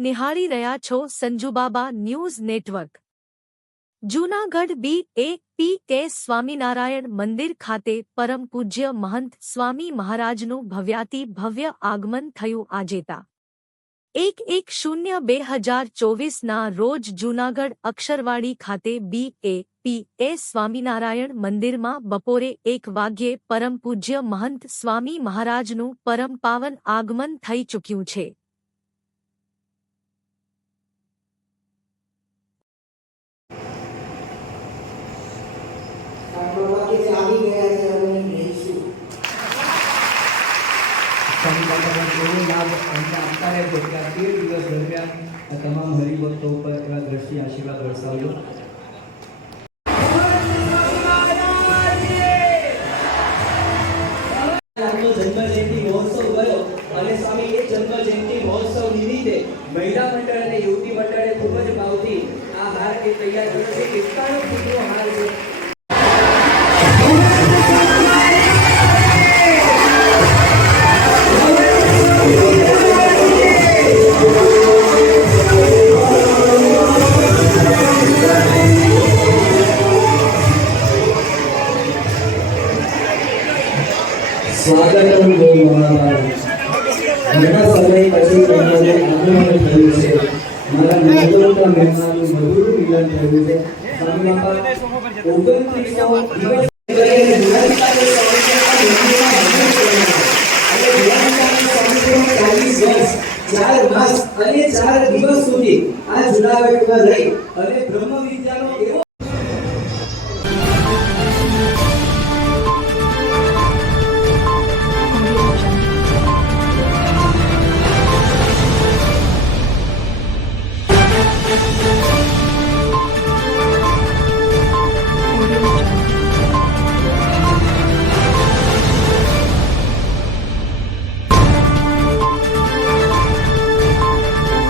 નિહાળી રહ્યા છો Sanjubaba news network. Junagadh B A P કે સ્વામિનારાયણ મંદિર ખાતે પરમ પૂજ્ય મહંત સ્વામી મહારાજનું ભવ્યાતિ ભવ્ય આગમન થયું આજેતા એક એક શૂન્ય બે હજાર ચોવીસના રોજ જૂનાગઢ અક્ષરવાડી ખાતે બી એ પી એ સ્વામિનારાયણ મંદિરમાં બપોરે એક વાગ્યે પરમ પૂજ્ય મહંત સ્વામી મહારાજનું પરમ પાવન આગમન થઈ ચૂક્યું છે. સ્વામી લાભ અમને આપતા તમામ હરિભક્તો ઉપર એવા દ્રષ્ટિ આશીર્વાદ વરસાવજો અને સ્વામી એ જન્મ જયંતિ મહોત્સવ નિમિત્તે મહિલા મંડળ અને યુવતી મંડળે ખૂબ જ ભાવથી આ હાર એ તૈયાર કર્યો છે. એકાણું ફૂટનો હાર છે સ્વાગતમ જય મહારાજ ઘણા સમય પછી તમારે. આગમન થયું છે મારા મહેમાનનું મધુર મિલન થયું છે ચાર દિવસ સુધી આ જુનાગઢમાં રહી અને બ્રહ્મ વિદ્યાનો એવો